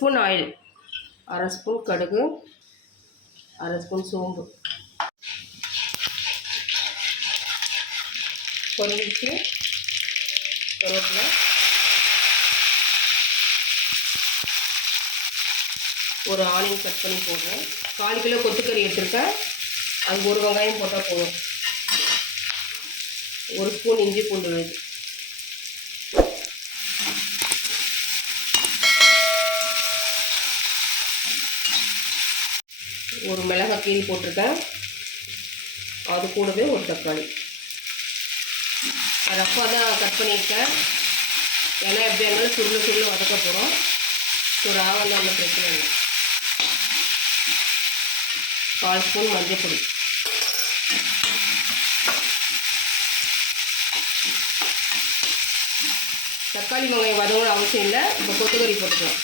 Spoon oil, அரை spoon கடுகு, அரை ஸ்பூன் சோம்பு பொரிச்சு கருவேப்பிலை, ஒரு ஆனியன் கட் பண்ணி போடுறேன். 4 கிலோ கொத்துக்கறி எடுத்துருக்கேன். அது ஒரு வெங்காயம் போட்டால் போதும். ஒரு ஸ்பூன் இஞ்சி பூண்டு விழுது, ஒரு மிளகாய் கீரி போட்டிருக்கேன். அது கூடவே ஒரு தக்காளி ரஃப்பாக தான் கட் பண்ணியிருக்கேன். ஏன்னா எப்படி இருந்தாலும் சுருள வதக்க போகிறோம். ஸோ ராவல் ஒன்றும் பிரச்சனை இல்லை. 1/4 ஸ்பூன் மஞ்சள் பொடி, தக்காளி வெங்காயம் வதங்கணும் அவசியம் இல்லை. இப்போ கொத்துக்கறி போட்டுக்கலாம்.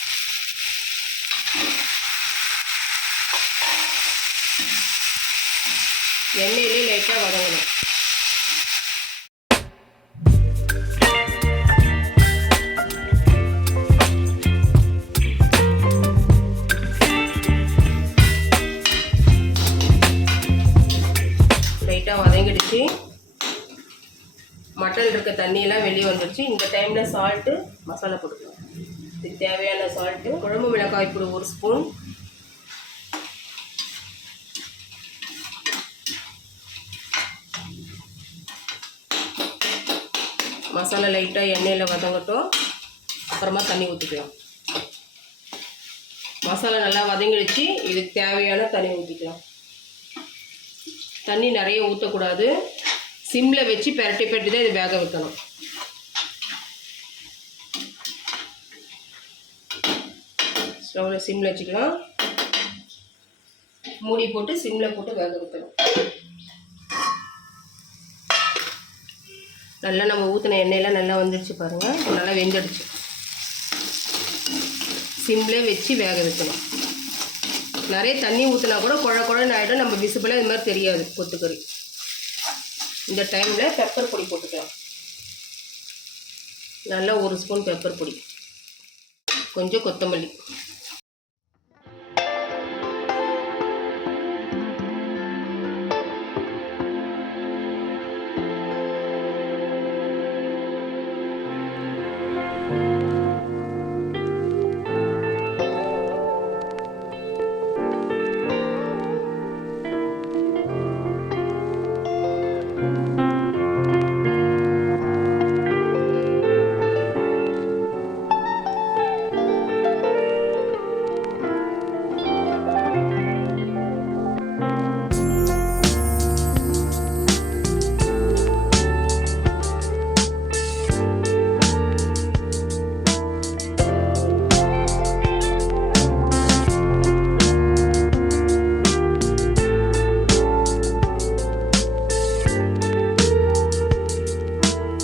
எண்ணெயிலே லைட்டாக வதங்கணும். லைட்டாக வதங்கிடுச்சு. மட்டன் இருக்க தண்ணியெல்லாம் வெளியே வந்துடுச்சு. இந்த டைமில் சால்ட்டு, மசாலா போட்டுக்கலாம். இதுக்கு தேவையான சால்ட்டு, குழம்பு மிளகாய் பொடி 1 ஸ்பூன், மசாலா லைட்டாக எண்ணெயில் வதங்கட்டும். அப்புறமா தண்ணி ஊற்றிக்கலாம். மசாலா நல்லா வதங்கிடுச்சு. இதுக்கு தேவையான தண்ணி ஊற்றிக்கலாம். தண்ணி நிறைய ஊற்றக்கூடாது. சிம்மில் வச்சு பெரட்டி தான் இது வேக வைக்கணும். ஸ்டவ்வில் சிம்மில் வச்சுக்கலாம். மூடி போட்டு சிம்மில் போட்டு வேக வைக்கணும். நல்லா நம்ம ஊற்றின எண்ணெயெல்லாம் நல்லா வந்துடுச்சு பாருங்கள். நல்லா வெந்துடுச்சு. சிம்லே வச்சு வேக வைக்கணும். நிறைய தண்ணி ஊற்றினா கூட குழன்னு ஆகிடும். நம்ம விசிபிளாக இது மாதிரி தெரியாது கொத்துக்கறி. இந்த டைமில் பெப்பர் பொடி போட்டுக்கலாம். நல்லா 1 ஸ்பூன் பெப்பர் பொடி, கொஞ்சம் கொத்தமல்லி,